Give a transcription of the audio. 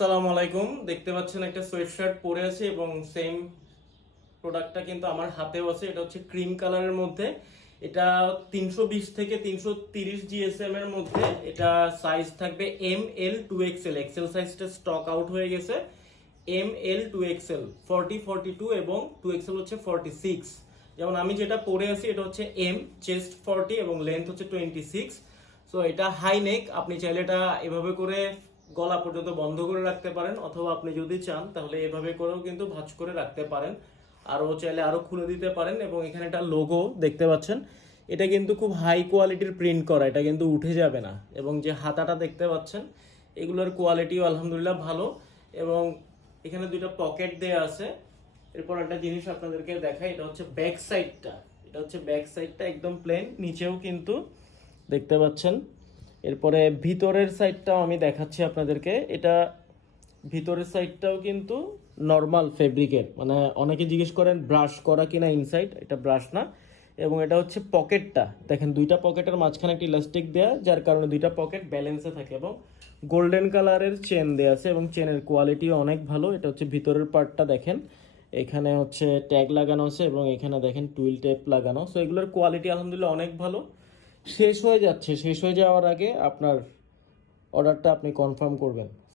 সালাম আলাইকুম। দেখতে পাচ্ছেন একটা সোয়েট শার্ট পরে আছে এবং সেম প্রোডাক্টটা কিন্তু আমার হাতেও আছে। এটা হচ্ছে ক্রিম কালারের মধ্যে। এটা 320 থেকে 330 জিএসএম এর মধ্যে। এটা সাইজ থাকবে এম এল 2XL। এক্সেল সাইজটা স্টক আউট হয়ে গেছে। এম এল 2XL 40 42 এবং 2XL হচ্ছে 46। যেমন আমি যেটা পরে আছি এটা হচ্ছে এম, চেস্ট 40 এবং লেন্থ হচ্ছে 26। সো এটা হাই নেক, আপনি চাইলে এটা এভাবে করে গলা পর্যন্ত বন্ধ করে রাখতে পারেন, অথবা আপনি যদি চান তাহলে এভাবে করেও কিন্তু ভাঁজ করে রাখতে পারেন। আরও চাইলে আরও খুলে দিতে পারেন। এবং এখানে একটা লোগো দেখতে পাচ্ছেন, এটা কিন্তু খুব হাই কোয়ালিটির প্রিন্ট করা, এটা কিন্তু উঠে যাবে না। এবং যে হাতাটা দেখতে পাচ্ছেন এগুলোর কোয়ালিটিও আলহামদুলিল্লাহ ভালো। এবং এখানে দুইটা পকেট দেয়া আছে। এরপর একটা জিনিস আপনাদেরকে দেখাই, এটা হচ্ছে ব্যাক সাইডটা। এটা হচ্ছে ব্যাক সাইডটা একদম প্লেন, নিচেও কিন্তু দেখতে পাচ্ছেন। এরপরে ভিতরের সাইডটাও আমি দেখাচ্ছি আপনাদেরকে। এটা ভিতরের সাইডটাও কিন্তু নর্মাল ফেব্রিকের, মানে অনেকে জিজ্ঞেস করেন ব্রাশ করা কিনা ইনসাইড, এটা ব্রাশ না। এবং এটা হচ্ছে পকেটটা দেখেন, দুইটা পকেটের মাঝখানে একটা ইলাস্টিক দেয়া, যার কারণে দুইটা পকেট ব্যালেন্সে থাকে। এবং গোল্ডেন কালারের চেন দেয়া আছে এবং চেনের কোয়ালিটিও অনেক ভালো। এটা হচ্ছে ভিতরের পার্টটা দেখেন, এখানে হচ্ছে ট্যাগ লাগানো আছে এবং এখানে দেখেন টুইল টেপ লাগানো। সো এগুলোর কোয়ালিটি আলহামদুলিল্লাহ অনেক ভালো। শেষ হয়ে যাচ্ছে, শেষ হয়ে যাওয়ার আগে আপনার অর্ডারটা আপনি কনফার্ম করবেন।